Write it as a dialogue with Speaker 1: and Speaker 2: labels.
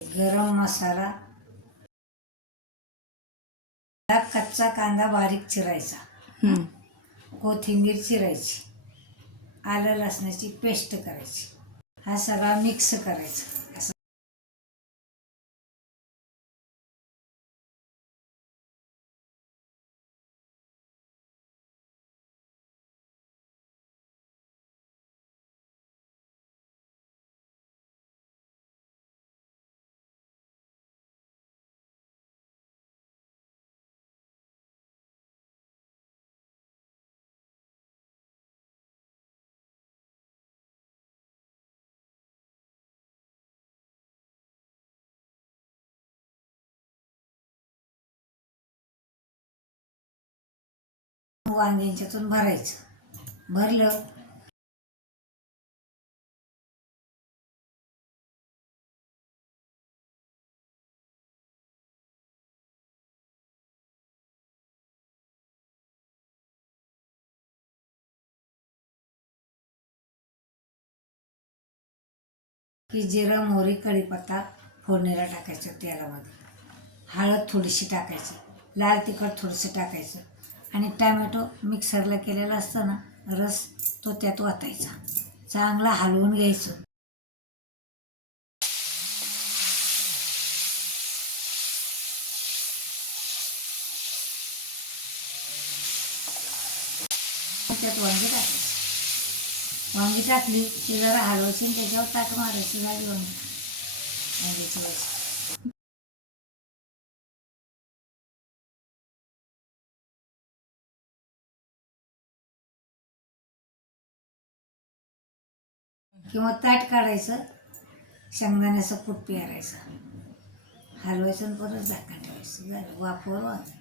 Speaker 1: गरम मसाला हा कच्चा कांदा बारीक चिरायचा. कोथिंबीर चिरायची. आलं लसणाची पेस्ट करायची. हा सगळा मिक्स करायचा. वांग्यांच्यातून भरायचं. भरलं. की जिरा मोहरी कढीपत्ता फोडणीला टाकायचं तेलामध्ये. हळद थोडीशी टाकायची. लाल तिखट थोडंसं टाकायचं. आणि टॅमॅटो मिक्सरला केलेला असतं ना रस तो त्यात वाटायचा. चांगला हलवून घ्यायचं. त्यात वांगी टाकायची. वांगी टाकली की जरा हलवायची आणि त्याच्यावर ताट मारायची. झाली वांगी. वांग्याची भाजी किंवा ताट काढायचं शेंगदाण्याचं कूट पियारायचं हलवायचं आणि परत झाकण ठेवायचं. झालं वाफवर वांगे